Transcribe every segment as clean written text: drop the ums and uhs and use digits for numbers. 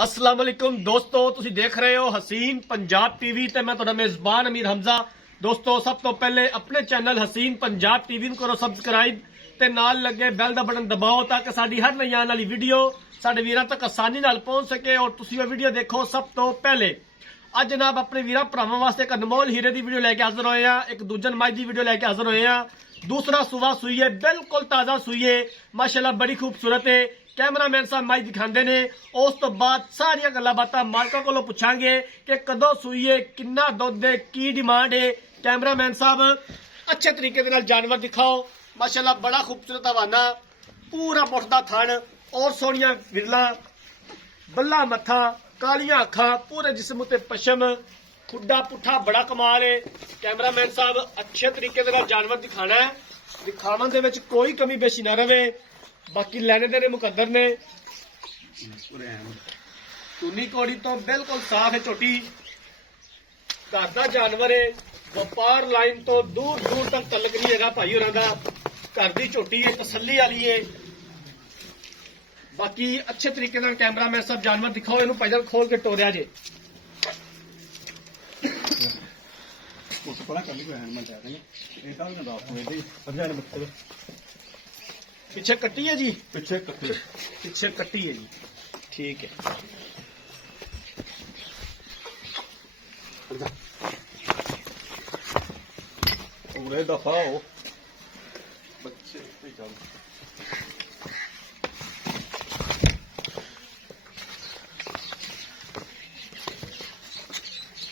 अस्सलाम वालेकुम दोस्तों, तुसी देख रहे हो हसीन पंजाब टीवी ते मैं तुहाडा मेजबान अमीर हमजा। दोस्तों, सब तो पहले अपने चैनल हसीन पंजाब टीवी ਨੂੰ करो सबसक्राइब ते नाल लगे बैल दा बटन दबाओ ताकि साडी हर नई आने वाली वीडियो साडे वीरां तक आसानी नाल पहुंच सके और तुसी वो वीडियो देखो सब तो पहले। ਅੱਜ जनाब अपने वीरां भरावां वास्ते एक अनमोल हीरे दी वीडियो लेके हाजिर होए हैं, एक दूजन माई दी वीडियो लेके हाजिर होए हैं। दूसरा सुबह सूई है, बिल्कुल ताजा सूई है, माशाल्लाह बड़ी खूबसूरत है। कैमरामैन साहब माई दिखाते ने, उस तो बाद सारिया गल्लां बातां मालका कोलों पुछांगे कि कदों सूई है, किन्ना दुध है, की डिमांड है। कैमरामैन साहब अच्छे तरीके दे नाल जानवर दिखाओ। माशाल्लाह बड़ा खूबसूरत हवाना, पूरा मुठदा थन और सोहणियां विरला, बल्ला मत्था, कालियां अखा, पूरे जिस्म उत्ते पशम, खुड्डा पुट्ठा बड़ा कमाल है। कैमरामैन साहब अच्छे तरीके दे नाल जानवर दिखाना है, दिखावन दे विच कोई कमी बेशी ना रहे। बाकी लैने देने मुकद्दर ने। टूनी कौड़ी तो बिल्कुल साफ है झोटी, घर का जानवर है, व्यापार लाइन तो दूर दूर तक तलक नहीं है भाई होरां दा। घर की झोटी है, तसल्ली वाली है। बाकी अच्छे तरीके नाल कैमरामैन साहब जानवर दिखाओ, इनू पैदल खोल के टोरिया जे। पीछे कट्टी है जी, पीछे कट्टी है जी, ठीक है। उरे दफा हो बच्चे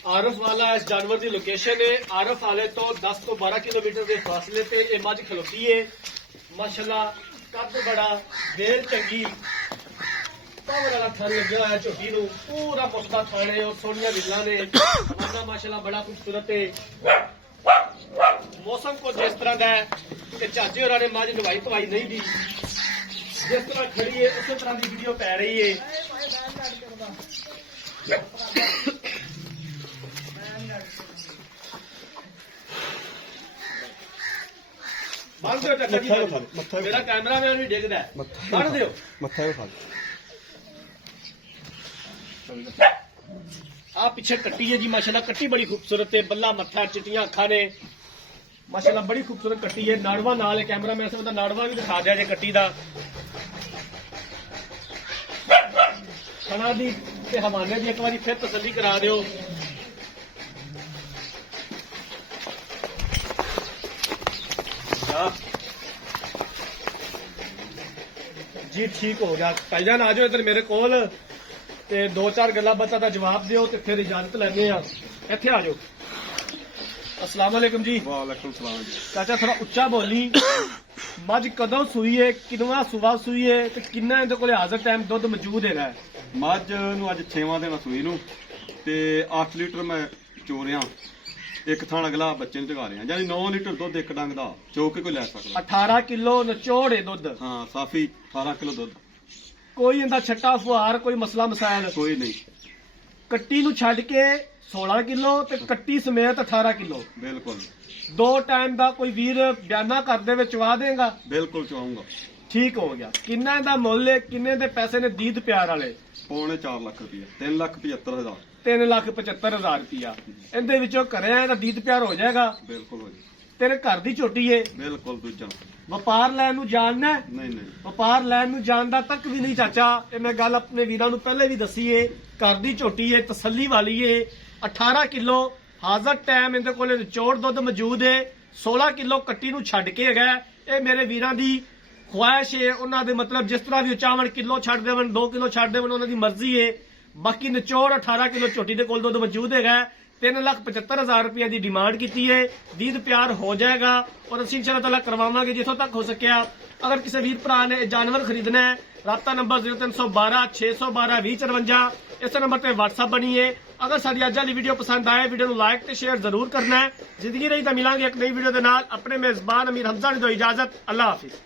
आरफ वाला इस जानवर की लोकेशन है। आरफ वाले तो 10 तो 12 किलोमीटर के फासले पे ये मझ खलोती है। माशाल्लाह कद बड़ा, बेल चंगी, पावर वाला थन लगा हुआ झोटी नूं, पूरा मुठदा थन है और सोहणियां विरलां ने। हवाना माशाल्लाह बड़ा खूबसूरत है। मौसम को जिस तरह का है कि चाचे होरां ने मझ नवाई धवाई नहीं दी, जिस तरह खड़ी है उस तरह की वीडियो पै रही है। बंद दो चक्कर, मेरा कैमरा मैन भी डिगदा है, बंद दो मत्था आ। पीछे कट्टी है जी, माशाल्लाह कट्टी बड़ी खूबसूरत है, बल्ला मत्था, चिट्टियां अखा ने, माशाल्लाह बड़ी खूबसूरत कट्टी है। नाड़वा नाल है, कैमरामैन साहब दा नाड़वा भी दिखा दिया जे कट्टी दा। खाना दी ते हवाने दी एक बार फिर तसल्ली करा दियो। जी ठीक हो गया, भाईजान आ जाओ इधर मेरे कोल ते दो चार गल्लां बातां दा जवाब दिओ ते फिर इजाजत लैने आ। इत्थे आ जाओ। अस्सलाम वालेकुम जी। वालेकुम सलाम जी। चाचा थोड़ा उच्चा बोली। मझ कदों सूई है, किनवा सुबह सूई है ते किन्ना इहदे कोले हाजर टाइम दुध मौजूद है? मझ नूं अज 6वां दिन सूई नूं ते 8 लीटर मैं चोरिया, एक थान अगला बच्चे चगा रहे हैं, यानी 9 लीटर दुध एक डंग दा चो के कोई लै सकदा। 18 किलो नचोड़ है दुध। हाँ साफी 18 किलो दुध। कोई इंदा छट्टा फुहार कोई मसला मसाइल कोई नहीं। कट्टी नूं छड्ड के 16 किलो ते कट्टी समेत 18 किलो। बिल्कुल। दो टाइम दा कोई वीर बयाना कर दे चवा देगा? बिल्कुल चवाऊंगा। ठीक हो गया। किन्ना दा मुल है, किन्ने दे पैसे ने दीद प्यार वाले? पौने 4 लाख रुपया, 3,75,000। 3,75,000 रुपया। इहदे विचों घरे दा दीद प्यार हो जाएगा? बिल्कुल हो जी। तेरे घर दी झोटी है? बिल्कुल। दूजा व्यापार लैन नूं जानना? नहीं नहीं, व्यापार लैन नूं जानदा तक भी नहीं चाचा। ये मैं गल अपने वीरां नूं पहले भी दसी है। घर दी झोटी है, तसल्ली वाली है। 18 किलो हाजर टाइम इहदे कोले निचोड़ दुध मौजूद है। 16 किलो कट्टी नूं छड्ड के हैगा। ये मेरे वीरां दी ख्वाहिश है, उन्हां दे मतलब जिस तरह भी चावन किलो छड्ड देवन, 2 किलो छड्ड देवन, उन्हां दी मर्जी है। बाकी निचोड़ 18 किलो झोटी दे कोल दुध मौजूद है। 3,75,000 रुपया की डिमांड की है। दीद प्यार हो जाएगा और असीं इंशाअल्लाह ताला करवावांगे जिथों तक हो सकिया। अगर किसी वीर भरा ने जानवर खरीदना है, राब्ता नंबर 0312 612 2054, इस नंबर पर व्हाट्सअप बनी है। अगर साडी अज वाली वीडियो पसंद आए, वीडियो लाइक ते शेयर जरूर करना है। जिंदगी रही तो मिलांगे एक नई वीडियो के नाल। अपने मेजबान अमीर हमजा ने दो इजाजत। अल्लाह हाफिज।